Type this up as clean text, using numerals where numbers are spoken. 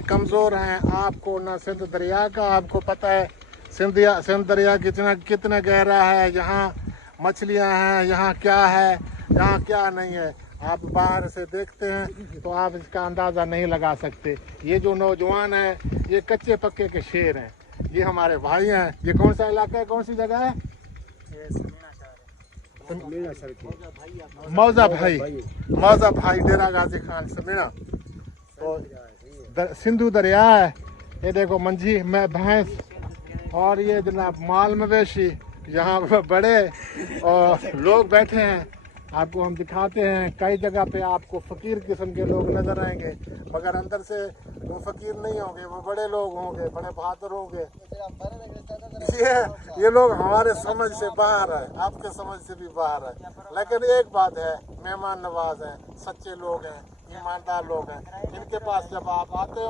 हैं, कमज़ोर हैं। आपको न सिंध दरिया का आपको पता है सिंध दरिया कितना गहरा है, यहाँ मछलियाँ हैं, यहाँ क्या है, यहाँ क्या नहीं है। आप बाहर से देखते हैं तो आप इसका अंदाज़ा नहीं लगा सकते। ये जो नौजवान है ये कच्चे पक्के के शेर हैं, ये हमारे भाई हैं। ये कौन सा इलाका है, कौन सी जगह है? मौजा भाई डेरा गाजी खान समीना। तो सिंधु दरिया है, ये देखो मंझी में भैंस, और ये जनाब माल मवेशी, यहाँ बड़े और लोग बैठे हैं। आपको हम दिखाते हैं, कई जगह पे आपको फ़कीर किस्म के लोग नज़र आएंगे, मगर अंदर से वो फ़कीर नहीं होंगे, वो बड़े लोग होंगे, बड़े बहादुर होंगे। ये लोग हमारे समझ से बाहर है, आपके समझ से भी बाहर है। लेकिन एक बात है, मेहमान नवाज हैं, सच्चे लोग हैं, ईमानदार लोग हैं। इनके पास जब आप आते हो